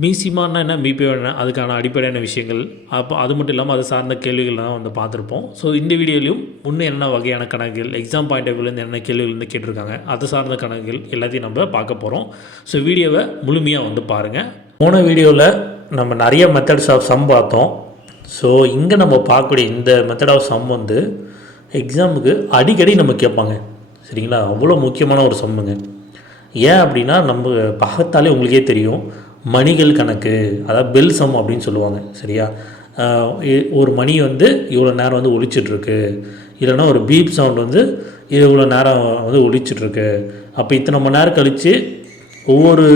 மீசிமான்னா என்ன? மீபே என்ன? அதுக்கான அடிப்படையான விஷயங்கள். அப்போ அது மட்டும் இல்லாமல் அது சார்ந்த கேள்விகள் தான் வந்து பார்த்துருப்போம். ஸோ இந்த வீடியோலையும் இன்னும் என்ன வகையான கணக்குகள் எக்ஸாம் பாயிண்ட் ஆஃப் வியூலேருந்து என்ன கேள்விகள் வந்து கேட்டிருக்காங்க அது சார்ந்த கணக்குகள் எல்லாத்தையும் நம்ம பார்க்க போகிறோம் ஸோ வீடியோவை முழுமையாக வந்து பாருங்கள் போன வீடியோவில் நம்ம நிறைய மெத்தட்ஸ் ஆஃப் சம் பார்த்தோம். ஸோ இங்கே நம்ம பார்க்கக்கூடிய இந்த மெத்தட் ஆஃப் சம் வந்து எக்ஸாமுக்கு அடிக்கடி நம்ம கேட்பாங்க. சரிங்களா? அவ்வளோ முக்கியமான ஒரு சம்முங்க ஏன் அப்படின்னா நம்ம பார்த்தாலே உங்களுக்கே தெரியும். மணிகள் கணக்கு அதாவது பெல் சம் அப்படின்னு சொல்லுவாங்க சரியா? ஒரு மணி வந்து இவ்வளோ நேரம் வந்து ஒழிச்சிட்ருக்கு இல்லைன்னா ஒரு பீப் சவுண்ட் வந்து இவ்வளோ நேரம் வந்து ஒழிச்சிட்ருக்கு அப்போ இத்தனை மணி நேரம் கழித்து ஒவ்வொரு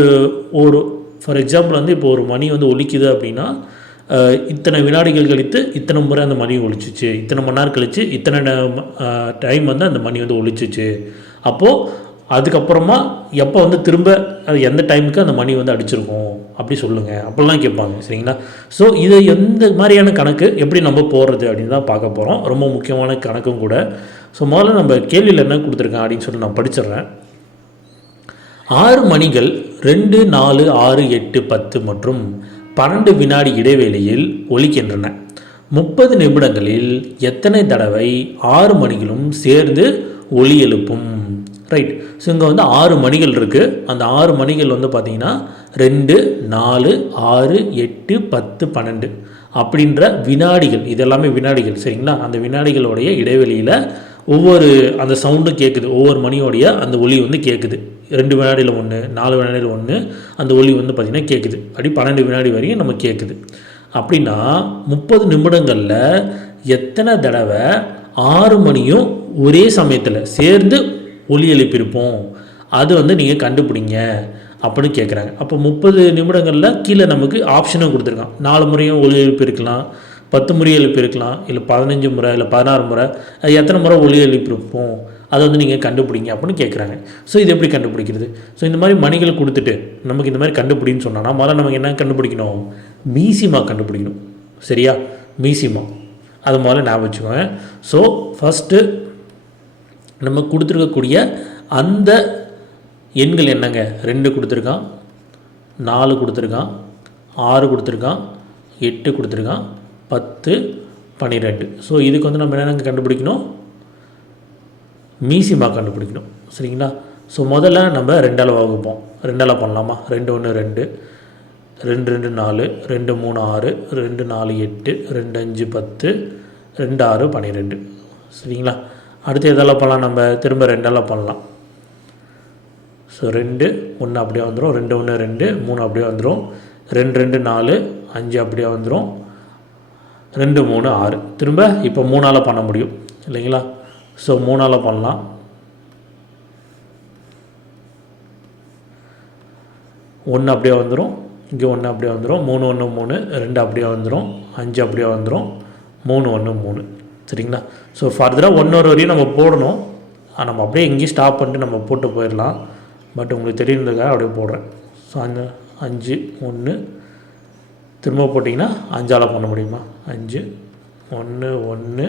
ஒரு ஃபார் எக்ஸாம்பிள் வந்து இப்போ ஒரு மணி வந்து ஒழிக்குது அப்படின்னா இத்தனை வினாடிகள் கழித்து இத்தனை முறை அந்த மணி ஒழிச்சிச்சு. இத்தனை மணி நேரம் கழித்து இத்தனை டைம் வந்து அந்த மணி வந்து ஒழிச்சிச்சு. அப்போது அதுக்கப்புறமா எப்போ வந்து திரும்ப அது எந்த டைமுக்கு அந்த மணி வந்து அடிச்சிருக்கும்? அப்படி சொல்லுங்கள் அப்படிலாம் கேட்பாங்க. சரிங்களா? ஸோ இது எந்த மாதிரியான கணக்கு எப்படி நம்ம போடுறது அப்படின்னு தான் பார்க்க போகிறோம் ரொம்ப முக்கியமான கணக்கும் கூட. ஸோ முதல்ல நம்ம கேள்வியில் என்ன கொடுத்துருக்கேன் அப்படின்னு சொல்லி நான் படிச்சிடுறேன். ஆறு மணிகள் ரெண்டு நாலு ஆறு எட்டு பத்து மற்றும் பன்னெண்டு வினாடி இடைவேளையில் ஒழிக்கின்றன முப்பது நிமிடங்களில் எத்தனை தடவை ஆறு மணிகளும் சேர்ந்து ஒலி எழுப்பும்? ரைட் ஸோ இங்கே வந்து ஆறு மணிகள் இருக்குது அந்த ஆறு மணிகள் வந்து பார்த்திங்கன்னா ரெண்டு நாலு ஆறு எட்டு பத்து பன்னெண்டு அப்படின்ற வினாடிகள். இது எல்லாமே வினாடிகள். சரிங்களா? அந்த வினாடிகளுடைய இடைவெளியில் ஒவ்வொரு அந்த சவுண்டும் கேட்குது ஒவ்வொரு மணியோடைய அந்த ஒலி வந்து கேட்குது ரெண்டு வினாடியில் ஒன்று நாலு வினாடியில் ஒன்று அந்த ஒலி வந்து பார்த்திங்கன்னா கேட்குது அப்படி பன்னெண்டு வினாடி வரையும் நம்ம கேட்குது அப்படின்னா முப்பது நிமிடங்களில் எத்தனை தடவை ஆறு மணியும் ஒரே சமயத்தில் சேர்ந்து ஒலி எழுப்பியிருப்போம். அது வந்து நீங்கள் கண்டுபிடிங்க அப்படின்னு கேட்குறாங்க அப்போ முப்பது நிமிடங்களில் கீழே நமக்கு ஆப்ஷனும் கொடுத்துருக்கான். நாலு முறையும் ஒலி எழுப்பியிருக்கலாம் பத்து முறை எழுப்பியிருக்கலாம் இல்லை பதினஞ்சு முறை இல்லை பதினாறு முறை அது எத்தனை முறை ஒலி எழுப்பியிருப்போம். அதை வந்து நீங்கள் கண்டுபிடிங்க அப்படின்னு கேட்குறாங்க ஸோ இது எப்படி கண்டுபிடிக்கிறது? ஸோ இந்த மாதிரி மணிகள் கொடுத்துட்டு நமக்கு இந்த மாதிரி கண்டுபிடின்னு சொன்னோன்னா முதல்ல நமக்கு என்ன கண்டுபிடிக்கணும்? மீசிமா கண்டுபிடிக்கணும். சரியா? மீசிமா அது முதல்ல ஞாபகம் வச்சுக்கோங்க. ஸோ ஃபஸ்ட்டு நம்ம கொடுத்துருக்கக்கூடிய அந்த எண்கள் என்னங்க? ரெண்டு கொடுத்துருக்கான் நாலு கொடுத்துருக்கான் ஆறு கொடுத்துருக்கான் எட்டு கொடுத்துருக்கான் பத்து பன்னிரெண்டு ஸோ இதுக்கு வந்து நம்ம என்னங்க கண்டுபிடிக்கணும்? மீசிமா கண்டுபிடிக்கணும். சரிங்களா? ஸோ முதல்ல நம்ம ரெண்டால் வகுப்போம். ரெண்டால் பண்ணலாமா? ரெண்டு ஒன்று ரெண்டு. ரெண்டு ரெண்டு நாலு. ரெண்டு மூணு ஆறு. ரெண்டு நாலு எட்டு. ரெண்டு அஞ்சு பத்து. ரெண்டு ஆறு பன்னிரெண்டு சரிங்களா? அடுத்து எதெல்லாம் பண்ணலாம்? நம்ம திரும்ப ரெண்டெல்லாம் பண்ணலாம். ஸோ ரெண்டு ஒன்று அப்படியே வந்துடும் ரெண்டு ஒன்று ரெண்டு மூணு அப்படியே வந்துடும் ரெண்டு ரெண்டு நாலு அஞ்சு அப்படியே வந்துடும் ரெண்டு மூணு ஆறு. திரும்ப இப்போ மூணால் பண்ண முடியும். இல்லைங்களா? ஸோ மூணால் பண்ணலாம். ஒன்று அப்படியே வந்துடும் இங்கே ஒன்று அப்படியே வந்துடும் மூணு ஒன்று மூணு. ரெண்டு அப்படியே வந்துடும் அஞ்சு அப்படியே வந்துடும் மூணு ஒன்று மூணு. சரிங்களா? ஸோ ஃபர்தராக ஒன்று வரையும் நம்ம போடணும். நம்ம அப்படியே இங்கேயும் ஸ்டாப் பண்ணிட்டு நம்ம போட்டு போயிடலாம். பட் உங்களுக்கு தெரியுறதுக்காக அப்படியே போடுறேன். ஸோ அந்த அஞ்சு ஒன்று திரும்ப போட்டிங்கன்னா அஞ்சால் பண்ண முடியுமா? அஞ்சு ஒன்று ஒன்று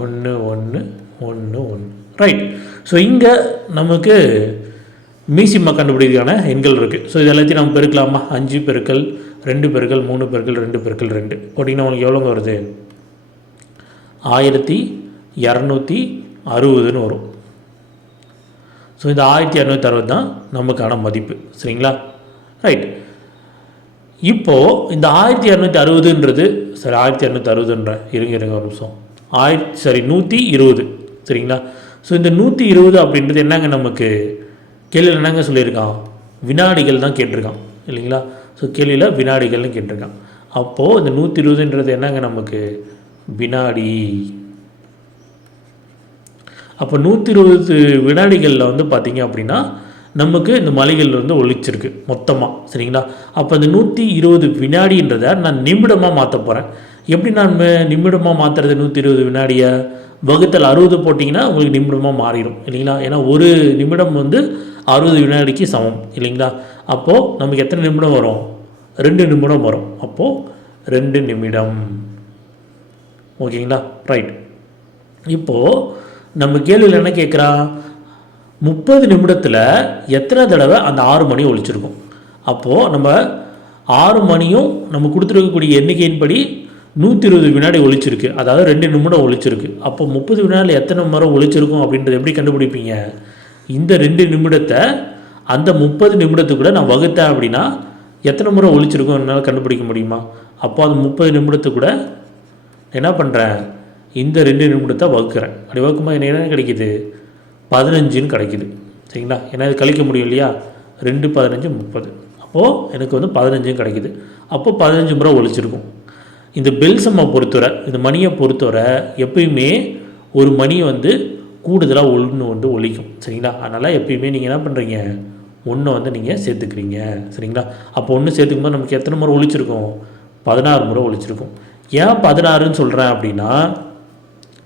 ஒன்று ஒன்று ஒன்று ஒன்று ரைட் ஸோ இங்கே நமக்கு மீசிமா கண்டுபிடிக்கான எண்கள் இருக்குது ஸோ இது எல்லாத்தையும் நம்ம பெருக்கலாமா? அஞ்சு பெருக்கல் ரெண்டு பெருக்கல் மூணு பெருக்கல் ரெண்டு பெருக்கல் ரெண்டு. போட்டிங்கன்னா உங்களுக்கு எவ்வளோங்க வருது? ஆயிரத்தி இரநூத்தி அறுபதுன்னு வரும். ஸோ இந்த ஆயிரத்தி இரநூத்தி அறுபது தான் நமக்கான மதிப்பு. சரிங்களா? ரைட் இப்போது இந்த ஆயிரத்தி இரநூத்தி அறுபதுன்றது சரி ஆயிரத்தி இரநூத்தி அறுபதுன்ற இருங்க இருங்க ஒரு நிமிஷம். ஆயிரத்தி சரி நூற்றி இருபது. சரிங்களா? ஸோ இந்த நூற்றி இருபது அப்படின்றது என்னங்க நமக்கு? கேள்வியில் என்னங்க சொல்லியிருக்கான்? வினாடிகள் தான் கேட்டிருக்கான் இல்லைங்களா? ஸோ கேள்வியில் வினாடிகள்னு கேட்டிருக்கான். அப்போது இந்த நூற்றி இருபதுன்றது என்னங்க நமக்கு? வினாடி. அப்போ நூற்றி இருபது வினாடிகளில் வந்து பார்த்தீங்க அப்படின்னா நமக்கு இந்த மலைகள் வந்து ஒழிச்சிருக்கு மொத்தமாக சரிங்களா? அப்போ இந்த நூற்றி இருபது வினாடின்றதை நான் நிமிடமாக மாற்ற போகிறேன் எப்படி நான் நிமிடமாக மாற்றுறது நூற்றி இருபது வினாடியை? வகுத்தல் அறுபது போட்டிங்கன்னா உங்களுக்கு நிமிடமாக மாறிடும் இல்லைங்களா? ஏன்னா ஒரு நிமிடம் வந்து அறுபது வினாடிக்கு சமம் இல்லைங்களா? அப்போது நமக்கு எத்தனை நிமிடம் வரும்? ரெண்டு நிமிடம் வரும். அப்போது ரெண்டு நிமிடம். ஓகேங்களா? ரைட் இப்போது நம்ம கேள்வியில் என்ன கேட்குறா? முப்பது நிமிடத்தில் எத்தனை தடவை அந்த ஆறு மணி ஒழிச்சிருக்கும்? அப்போது நம்ம ஆறு மணியும் நம்ம கொடுத்துருக்கக்கூடிய எண்ணிக்கையின்படி நூற்றி இருபது வினாடி ஒழிச்சிருக்கு. அதாவது ரெண்டு நிமிடம் ஒழிச்சிருக்கு. அப்போ முப்பது வினாடியில் எத்தனை முறை ஒழிச்சிருக்கும் அப்படின்றத எப்படி கண்டுபிடிப்பீங்க? இந்த ரெண்டு நிமிடத்தை அந்த முப்பது நிமிடத்துக்குள்ளே நான் வகுத்தேன் அப்படின்னா எத்தனை முறை ஒழிச்சிருக்கும் என்னால் கண்டுபிடிக்க முடியுமா? அப்போ அந்த முப்பது நிமிடத்துக்கூட என்ன பண்ணுறேன் இந்த ரெண்டு நிமிடத்தை வகுக்கிறேன். அப்படி வகுக்கும்போது எனக்கு என்ன கிடைக்குது? பதினஞ்சுன்னு கிடைக்குது. சரிங்களா? ஏன்னா இது கழிக்க முடியும் இல்லையா? ரெண்டு பதினஞ்சு முப்பது. அப்போது எனக்கு வந்து பதினஞ்சும் கிடைக்குது. அப்போது பதினஞ்சு முறை ஒழிச்சிருக்கும். இந்த பெல் சம்மை பொறுத்தவரை இந்த மணியை பொறுத்தவரை எப்பயுமே ஒரு மணி வந்து கூடுதலாக ஒன்று வந்து ஒழிக்கும். சரிங்களா? அதனால் எப்பயுமே நீங்கள் என்ன பண்ணுறீங்க ஒன்றை வந்து நீங்கள் சேர்த்துக்கிறீங்க. சரிங்களா? அப்போ ஒன்று சேர்த்துக்கும் போது நமக்கு எத்தனை முறை ஒழிச்சிருக்கும்? பதினாறு முறை ஒழிச்சிருக்கும். ஏன் பதினாறுன்னு சொல்கிறேன் அப்படின்னா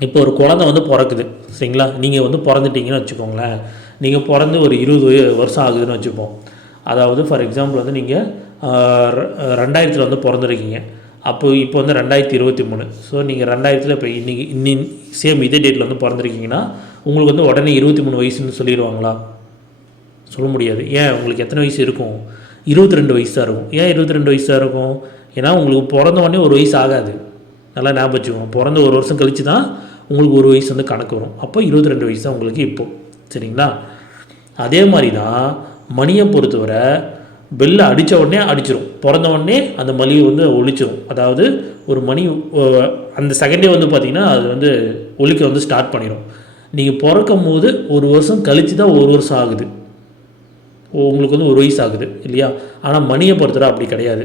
இப்போ ஒரு குழந்தை வந்து பிறக்குது சரிங்களா? நீங்கள் வந்து பிறந்துட்டீங்கன்னு வச்சுக்கோங்களேன். நீங்கள் பிறந்து ஒரு இருபது வருஷம் ஆகுதுன்னு வச்சுப்போம். அதாவது ஃபார் எக்ஸாம்பிள் வந்து நீங்கள் ரெண்டாயிரத்தில் வந்து பிறந்திருக்கீங்க. அப்போ இப்போ வந்து ரெண்டாயிரத்தி இருபத்தி மூணு. ஸோ நீங்கள் ரெண்டாயிரத்தில் இப்போ இன்றைக்கி இன்னி சேம் இதே டேட்டில் வந்து பிறந்திருக்கீங்கன்னா உங்களுக்கு வந்து உடனே இருபத்தி மூணு வயசுன்னு சொல்லிடுவாங்களா? சொல்ல முடியாது. ஏன்? உங்களுக்கு எத்தனை வயசு இருக்கும்? இருபத்தி ரெண்டு வயசு தான் இருக்கும். ஏன் இருபத்தி ரெண்டு வயசு தான் இருக்கும்? ஏன்னா உங்களுக்கு பிறந்த உடனே ஒரு வயசு ஆகாது. நல்லா ஞாபகம் வச்சுக்கோங்க. பிறந்த ஒரு வருஷம் கழித்து தான் உங்களுக்கு ஒரு வயசு வந்து கணக்கு வரும். அப்போ இருபத்தி ரெண்டு வயசு தான் உங்களுக்கு இப்போ. சரிங்களா? அதே மாதிரி தான் மணியை பொறுத்தவரை பெல்லை அடித்த உடனே அடிச்சிடும் பிறந்த உடனே அந்த மணி வந்து ஒழிச்சிடும் அதாவது ஒரு மணி அந்த செகண்டே வந்து பார்த்திங்கன்னா அது வந்து ஒழிக்க வந்து ஸ்டார்ட் பண்ணிடும் நீங்கள் பிறக்கும் போது ஒரு வருஷம் கழித்து தான் ஒரு வருஷம் ஆகுது. உங்களுக்கு வந்து ஒரு வயசு ஆகுது இல்லையா? ஆனால் மணியை பொறுத்தவரை அப்படி கிடையாது.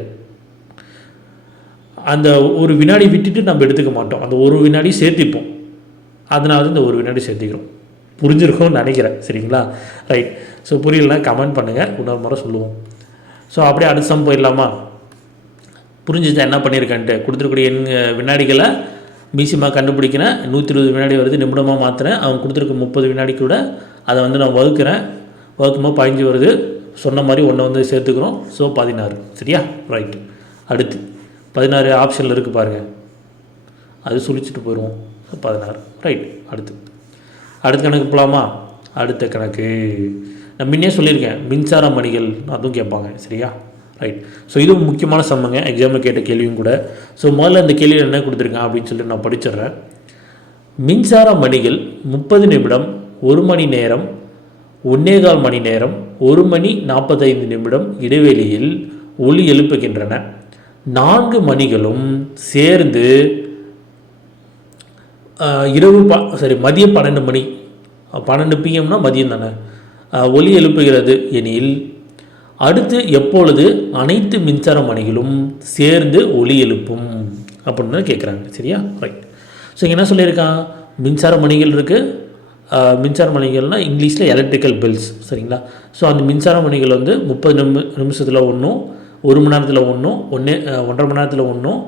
அந்த ஒரு வினாடி விட்டுட்டு நம்ம எடுத்துக்க மாட்டோம். அந்த ஒரு வினாடி சேர்த்திப்போம். அதனால இந்த ஒரு வினாடி சேர்த்திக்கிறோம். புரிஞ்சிருக்கும்னு நினைக்கிறேன். சரிங்களா? ரைட் ஸோ புரியலனா கமெண்ட் பண்ணுங்கள் இன்னொரு முறை சொல்லுவோம். ஸோ அப்படியே அடுத்த சம் போயிடலாமா? புரிஞ்சுச்சா? என்ன பண்ணியிருக்கேன்ட்டு கொடுத்துருக்கூடிய எண் வினாடிகளை மீசியமாக கண்டுபிடிக்கிறேன். நூற்றி இருபது வினாடி வருது நிமிடமாக மாற்றுறேன் அவங்க கொடுத்துருக்க முப்பது வினாடி கூட அதை வந்து நான் வகுக்கிறேன். வகுக்கும்போது பதிஞ்சு வருது. சொன்ன மாதிரி ஒன்றை வந்து சேர்த்துக்கிறோம். ஸோ பதினாறு. சரியா? ரைட் அடுத்து. பதினாறு ஆப்ஷனில் இருக்குது பாருங்கள் அது சுழிச்சிட்டு போயிடுவோம் பதினாறு. ரைட் அடுத்து. அடுத்த கணக்கு போகலாமா அடுத்த கணக்கு. நான் முன்னே சொல்லியிருக்கேன். மின்சார மணிகள் அதுவும் கேட்பாங்க. சரியா? ரைட் ஸோ இதுவும் முக்கியமான சம்மங்க எக்ஸாமில் கேட்ட கேள்வியும் கூட. ஸோ முதல்ல அந்த கேள்வியில் என்ன கொடுத்துருக்கேன் அப்படின்னு சொல்லிட்டு நான் படிச்சிடுறேன். மின்சார மணிகள் முப்பது நிமிடம் ஒரு மணி நேரம் ஒன்னேகால் மணி நேரம் ஒரு மணி நாற்பத்தைந்து நிமிடம் இடைவெளியில் ஒளி எழுப்புகின்றன. நான்கு மணிகளும் சேர்ந்து இரவு ப சரி மதியம் பன்னெண்டு மணி பன்னெண்டு பிஎம்னா மதியம் தானே ஒலி எழுப்புகிறது எனில் அடுத்து எப்பொழுது அனைத்து மின்சார மணிகளும் சேர்ந்து ஒலி எழுப்பும் அப்படின்னு கேட்குறாங்க சரியா? ரைட் ஸோ இங்க என்ன சொல்லியிருக்கான்? மின்சார மணிகள் இருக்குது மின்சார மணிகள்னால் இங்கிலீஷில் எலக்ட்ரிக்கல் பில்ஸ் சரிங்களா? ஸோ அந்த மின்சார மணிகள் வந்து முப்பது நிமி நிமிஷத்தில் ஒன்றும் ஒரு மணி நேரத்தில் ஒன்றும் ஒன்றே ஒன்றரை மணி நேரத்தில் ஒன்றும்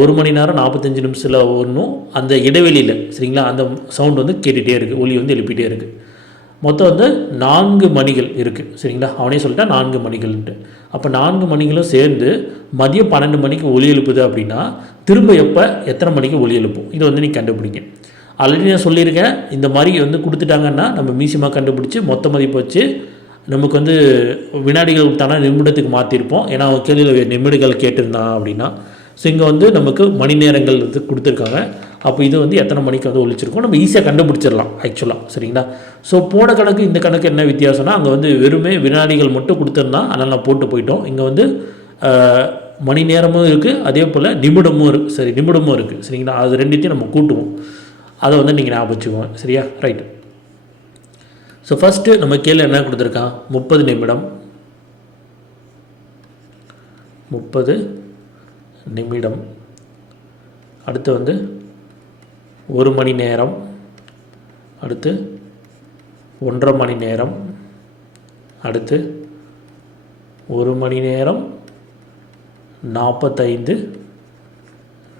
ஒரு மணி நேரம் நாற்பத்தஞ்சு நிமிஷத்தில் ஒன்றும் அந்த இடைவெளியில் சரிங்களா அந்த சவுண்ட் வந்து கேட்டுகிட்டே இருக்குது ஒலி வந்து எழுப்பிட்டே இருக்குது மொத்தம் வந்து நான்கு மணிகள் இருக்குது சரிங்களா அவனே சொல்லிட்டான் நான்கு மணிகள்ன்ட்டு. அப்போ நான்கு மணிகளும் சேர்ந்து மதியம் பன்னெண்டு மணிக்கு ஒலி எழுப்புது அப்படின்னா திரும்ப எப்போ? எத்தனை மணிக்கு ஒலி எழுப்பும்? இதை வந்து நீ கண்டுபிடிங்க. ஆல்ரெடி நான் சொல்லியிருக்கேன் இந்த மாதிரி வந்து கொடுத்துட்டாங்கன்னா நம்ம மீசியமாக கண்டுபிடிச்சி மொத்த மதிப்பு வச்சு நமக்கு வந்து வினாடிகள் தானே நிமிடத்துக்கு மாற்றிருப்போம் ஏன்னா அவன் கேள்வியில் நிமிடங்கள் கேட்டிருந்தான் அப்படின்னா ஸோ இங்கே வந்து நமக்கு மணி நேரங்கள் வந்து கொடுத்துருக்காங்க. அப்போ இது வந்து எத்தனை மணிக்கு வந்து ஒழிச்சிருக்கோம் நம்ம ஈஸியாக கண்டுபிடிச்சிடலாம் ஆக்சுவலாக சரிங்களா? ஸோ போன கணக்கு இந்த கணக்கு என்ன வித்தியாசம்னா அங்கே வந்து வெறுமே வினாடிகள் மட்டும் கொடுத்துருந்தான். அதனால் நான் போட்டு போயிட்டோம். இங்கே வந்து மணி நேரமும் இருக்குது அதே போல் நிமிடமும் இருக்குது சரி நிமிடமும் இருக்குது சரிங்களா? அது ரெண்டுத்தையும் நம்ம கூட்டுவோம். அதை வந்து நீங்கள் ஞாபகம் சரியா? ரைட் ஸோ ஃபஸ்ட்டு நம்ம கீழே என்ன கொடுத்துருக்கான் முப்பது நிமிடம். முப்பது நிமிடம். அடுத்து வந்து ஒரு மணி நேரம். அடுத்து ஒன்றரை மணி நேரம். அடுத்து ஒரு மணி நேரம் நாற்பத்தைந்து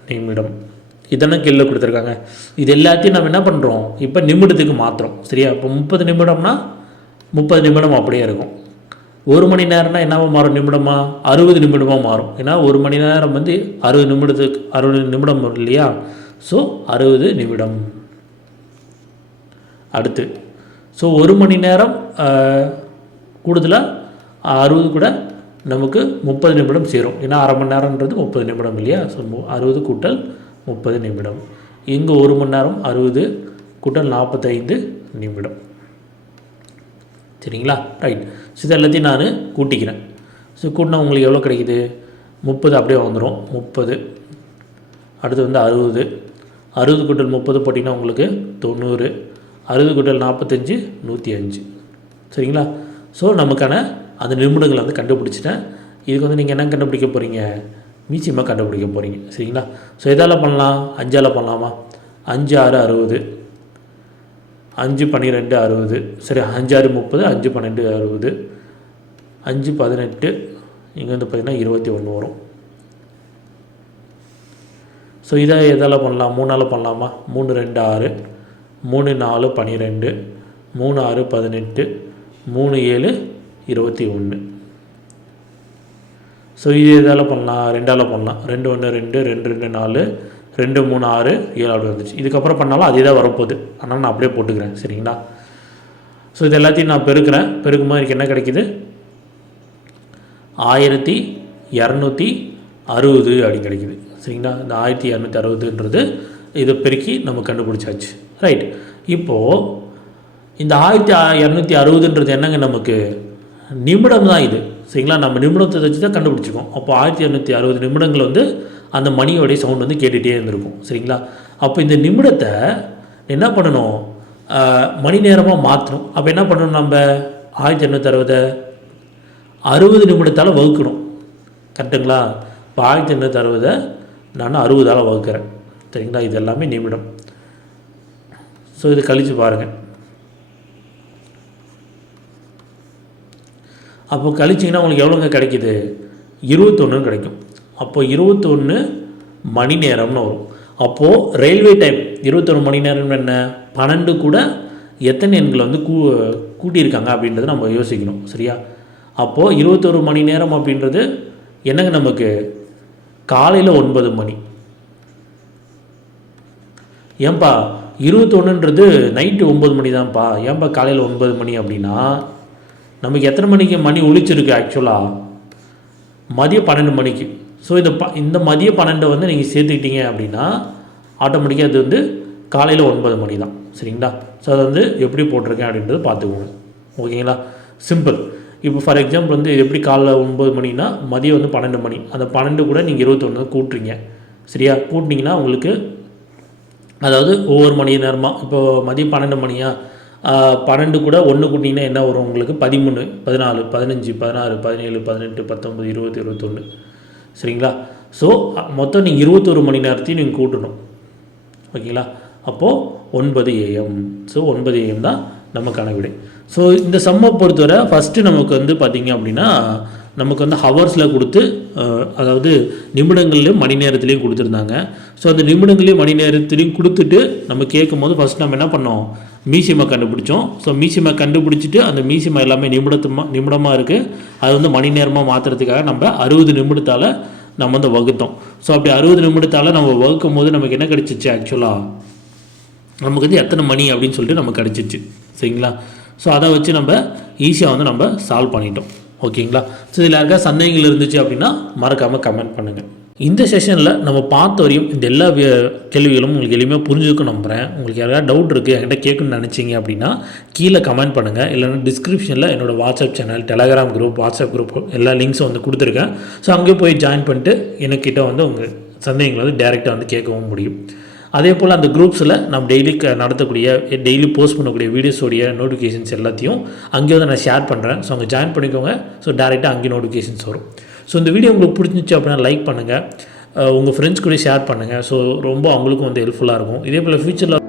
நிமிடம். இதெல்லாம் கீழே கொடுத்துருக்காங்க. இது எல்லாத்தையும் நம்ம என்ன பண்ணுறோம் இப்போ நிமிடத்துக்கு மாற்றுறோம் சரியா? இப்போ முப்பது நிமிடம்னா முப்பது நிமிடம் அப்படியே இருக்கும். ஒரு மணி நேரம்னா என்னவா மாறும் நிமிடமா? அறுபது நிமிடமாக மாறும். ஏன்னா ஒரு மணி நேரம் வந்து அறுபது நிமிடத்துக்கு அறுபது நிமிடம் வரும் இல்லையா? ஸோ அறுபது நிமிடம். அடுத்து. ஸோ ஒரு மணி நேரம் கூடுதலாக அறுபது கூட நமக்கு முப்பது நிமிடம் சேரும். ஏன்னா அரை மணி நேரம்ன்றது முப்பது நிமிடம் இல்லையா? ஸோ அறுபது கூட்டல் முப்பது நிமிடம். இங்கே ஒரு மணி நேரம் அறுபது கூட்டல் நாற்பத்தைந்து நிமிடம். சரிங்களா? ரைட் ஸோ இது எல்லாத்தையும் நான் கூட்டிக்கிறேன். ஸோ கூட்டினா உங்களுக்கு எவ்வளோ கிடைக்குது? முப்பது அப்படியே வந்துடும் முப்பது. அடுத்து வந்து அறுபது. அறுபது கூட்டல் முப்பது போட்டிங்கன்னா உங்களுக்கு தொண்ணூறு. அறுபது கூட்டல் நாற்பத்தஞ்சு நூற்றி அஞ்சு சரிங்களா? ஸோ நமக்கான அந்த நிமிடங்களை வந்து கண்டுபிடிச்சிட்டேன். இதுக்கு வந்து நீங்கள் என்ன கண்டுபிடிக்க போகிறீங்க மீச்சியமாக கண்டுபிடிக்க போகிறீங்க சரிங்களா? ஸோ எதால் பண்ணலாம்? அஞ்சால் பண்ணலாமா? அஞ்சு ஆறு அறுபது. அஞ்சு பன்னிரெண்டு அறுபது. சரி அஞ்சு ஆறு முப்பது. அஞ்சு பன்னெண்டு அறுபது. அஞ்சு பதினெட்டு. இங்கே வந்து பார்த்திங்கன்னா இருபத்தி ஒன்று வரும். ஸோ இதை எதால் பண்ணலாம்? மூணால் பண்ணலாமா? மூணு ரெண்டு ஆறு. மூணு நாலு பன்னிரெண்டு மூணு ஆறு பதினெட்டு. மூணு ஏழு இருபத்தி ஒன்று. ஸோ இது எதால் பண்ணலாம் ரெண்டால் பண்ணலாம் ரெண்டு ஒன்று ரெண்டு ரெண்டு ரெண்டு நாலு ரெண்டு மூணு ஆறு ஏழு அப்படி வந்துச்சு இதுக்கப்புறம் பண்ணாலும் அதே தான் வரப்போகுது. ஆனால் நான் அப்படியே போட்டுக்கிறேன். சரிங்களா? ஸோ இது எல்லாத்தையும் நான் பெருக்கிறேன். பெருக்கும்போது எனக்கு என்ன கிடைக்கிது? ஆயிரத்தி இரநூத்தி அறுபது அப்படின்னு கிடைக்குது. சரிங்களா? இந்த ஆயிரத்தி இரநூத்தி அறுபதுன்றது இதை பெருக்கி நம்ம கண்டுபிடிச்சாச்சு. ரைட் இப்போது இந்த ஆயிரத்தி இரநூத்தி அறுபதுன்றது என்னங்க நமக்கு? நிமிடம் தான் இது. சரிங்களா? நம்ம நிமிடத்தை வச்சு தான் கண்டுபிடிச்சிக்கோம் அப்போ ஆயிரத்தி இரநூத்தி அறுபது நிமிடங்கள் வந்து அந்த மணியோடைய சவுண்ட் வந்து கேட்டுகிட்டே இருந்திருக்கும். சரிங்களா? அப்போ இந்த நிமிடத்தை என்ன பண்ணணும்? மணி நேரமாக மாற்றணும். அப்போ என்ன பண்ணணும் நம்ம? ஆயிரத்தி இரநூத்தி அறுபதை அறுபது நிமிடத்தால் வகுக்கணும். கரெக்டுங்களா? இப்போ ஆயிரத்தி எண்ணூற்றி அறுபதை நான் அறுபதால் வகுக்கிறேன். சரிங்களா? இது எல்லாமே நிமிடம். ஸோ இது கழித்து பாருங்கள் அப்போ கழிச்சிங்கன்னா உங்களுக்கு எவ்வளோங்க கிடைக்கிது? இருபத்தொன்று கிடைக்கும். அப்போ இருபத்தொன்று மணி நேரம்னு வரும். அப்போது ரயில்வே டைம் இருபத்தொன்று மணி நேரம் என்ன? பன்னெண்டு கூட எத்தனை எண்களை வந்து கூ கூட்டியிருக்காங்க அப்படின்றத நம்ம யோசிக்கணும். சரியா? அப்போது இருபத்தொரு மணி நேரம் அப்படின்றது என்னங்க நமக்கு? காலையில் ஒன்பது மணி. ஏன்பா இருபத்தொன்னுன்றது நைட்டு ஒம்பது மணி தான்ப்பா ஏன்பா காலையில் ஒன்பது மணி அப்படின்னா நமக்கு எத்தனை மணிக்கு மணி ஒழிச்சிருக்கு ஆக்சுவலாக மதியம் பன்னெண்டு மணிக்கு. ஸோ இந்த ப இந்த மதிய பன்னெண்டை வந்து நீங்கள் சேர்த்துக்கிட்டீங்க அப்படின்னா ஆட்டோமேட்டிக்காக அது வந்து காலையில் ஒன்பது மணி தான் சரிங்களா? ஸோ அதை வந்து எப்படி போட்டிருக்கேன் அப்படின்றத பார்த்துக்கோங்க. ஓகேங்களா? சிம்பிள் இப்போ ஃபார் எக்ஸாம்பிள் வந்து எப்படி காலைல ஒன்பது மணினா மதியம் வந்து பன்னெண்டு மணி. அந்த பன்னெண்டு கூட நீங்கள் இருபத்தொன்று கூட்டுறீங்க. சரியா? கூட்டினீங்கன்னா உங்களுக்கு அதாவது ஒவ்வொரு மணி நேரமாக இப்போ மதியம் பன்னெண்டு மணியாக பன்னெண்டு கூட ஒன்று கூட்டிங்கன்னா என்ன வரும் உங்களுக்கு? பதிமூணு பதினாலு பதினஞ்சு பதினாறு பதினேழு பதினெட்டு பத்தொம்பது இருபது இருபத்தொன்று சரிங்களா? ஸோ மொத்தம் நீங்கள் இருபத்தொரு மணி நேரத்தையும் நீங்கள் கூட்டணும். ஓகேங்களா? அப்போது ஒன்பது ஏஎம் ஸோ ஒன்பது ஏஎம் தான் நமக்கான விடை. ஸோ இந்த சம்மை பொறுத்தவரை ஃபஸ்ட்டு நமக்கு வந்து பார்த்திங்க அப்படின்னா நமக்கு வந்து ஹவர்ஸில் கொடுத்து அதாவது நிமிடங்கள்லேயும் மணி நேரத்துலையும் கொடுத்துருந்தாங்க. ஸோ அந்த நிமிடங்களையும் மணி நேரத்துலையும் கொடுத்துட்டு நம்ம கேட்கும்போது ஃபஸ்ட் நம்ம என்ன பண்ணோம்? மீசியமாக கண்டுபிடிச்சோம். ஸோ மீசியமாக கண்டுபிடிச்சிட்டு அந்த மீசியமாக எல்லாமே நிமிடத்துமா நிமிடமாக இருக்குது அது வந்து மணி நேரமாக மாற்றுறதுக்காக நம்ம அறுபது நிமிடத்தால் நம்ம வந்து வகுத்தோம். ஸோ அப்படி அறுபது நிமிடத்தால் நம்ம வகுக்கும் போது நமக்கு என்ன கிடச்சிச்சு ஆக்சுவலாக நமக்கு வந்து எத்தனை மணி அப்படின்னு சொல்லிட்டு நமக்கு கிடச்சிச்சு. சரிங்களா? ஸோ அதை வச்சு நம்ம ஈஸியாக வந்து நம்ம சால்வ் பண்ணிட்டோம். ஓகேங்களா ஸோ இதில் யாருக்கா சந்தேகங்கள் இருந்துச்சு அப்படின்னா மறக்காமல் கமெண்ட் பண்ணுங்கள் இந்த செஷனில் நம்ம பார்த்த வரையும் இந்த எல்லா கேள்விகளும் உங்களுக்கு எளிமையாக புரிஞ்சுக்க நம்புகிறேன் உங்களுக்கு யாராவது டவுட் இருக்குது என்கிட்ட கேட்கணும்னு நினச்சிங்க அப்படின்னா கீழே கமெண்ட் பண்ணுங்கள் இல்லைன்னா டிஸ்கிரிப்ஷனில் என்னோடய WhatsApp channel Telegram group WhatsApp group எல்லா லிங்க்ஸும் வந்து கொடுத்துருக்கேன். ஸோ அங்கேயே போய் ஜாயின் பண்ணிட்டு எனக்கிட்ட வந்து உங்கள் சந்தேகங்களை வந்து டேரெக்டாக வந்து கேட்கவும் முடியும். அதே போல் அந்த குரூப்ஸில் நம்ம டெய்லி க நடத்தக்கூடிய டெய்லி போஸ்ட் பண்ணக்கூடிய வீடியோஸோடைய நோட்டிஃபிகேஷன்ஸ் எல்லாத்தையும் அங்கேயே வந்து நான் ஷேர் பண்ணுறேன் ஸோ அங்கே ஜாயின் பண்ணிக்கோங்க. ஸோ டேரெக்டாக அங்கேயே நோட்டிஃபிகேஷன்ஸ் வரும். ஸோ இந்த வீடியோ உங்களுக்கு பிடிச்சிருந்துச்சு அப்படின்னா லைக் பண்ணுங்கள் உங்கள் ஃப்ரெண்ட்ஸ் கூட ஷேர் பண்ணுங்கள் ஸோ ரொம்ப அவங்களுக்கும் வந்து ஹெல்ப்ஃபுல்லாக இருக்கும். இதே போல் ஃப்யூச்சரில்